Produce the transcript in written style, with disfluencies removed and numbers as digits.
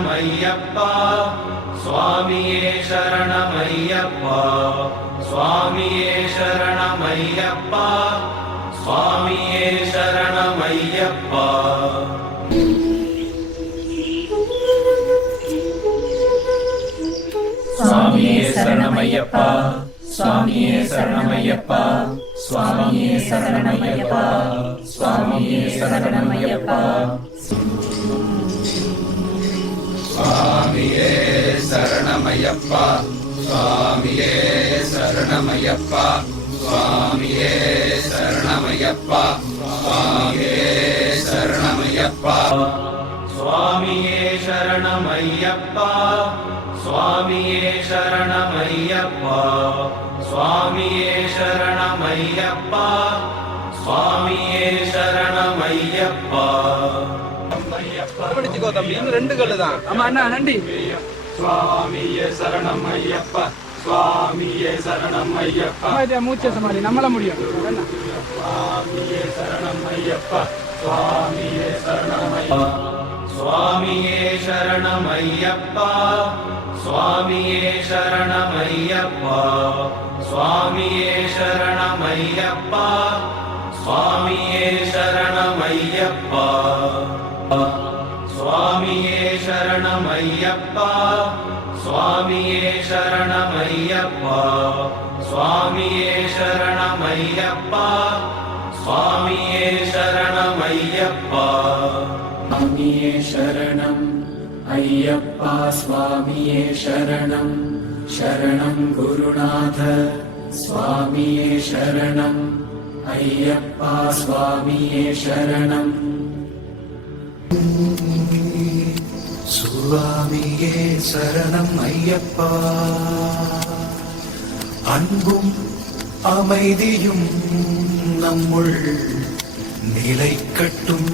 சரணமையப்பா சுவாமியே சரணமையப்பா சுவாமியே சரணமையப்பா சுவாமியே சரணமையப்பா சுவாமியே சரணமையப்பா சுவாமியே சரணமையப்பா சுவாமியே சரணமையப்பா சுவாமியே சரணமையப்பா சுவாமியே சரணமையப்பா சுவாமியே சரணமையப்பா சுவாமியே சரணமையப்பா சுவாமியே சரணமையப்பா சுவாமியே சரணமையப்பா சுவாமியே சரணமையப்பா சுவாமியே சரணமையப்பா சுவாமியே சரணமையப்பா படிச்சுக்கோ தம்பி, இன்னும் 2 கல்லு தான். ஆமா அண்ணா நன்றி. சுவாமியே சரணமையப்பா சுவாமியே சரணமையப்பா மூச்சை சமாளி, நம்மள முடியும். சுவாமியே சரணமையப்பா சுவாமியே சரணமையப்பா சுவாமியே சரணமையப்பா சுவாமியே சரணமையப்பா சுவாமியே சரணமையப்பா சுவாமியே சரணமையப்பா சுவாமியே சரணமையப்பா சுவாமியே சரணமையப்பா சுவாமியே சரணமையப்பா சுவாமியே சரணமையப்பா சுவாமியே சரணம் ஐயப்பா சுவாமியே சரணம் சரணம் குருநாத சுவாமியே சரணம் ஐயப்பா சுவாமியே சரணம் சுவாமியே சரணம் ஐயப்பா அன்பும் அமைதியும் நம்முள் நிலைக்கட்டும்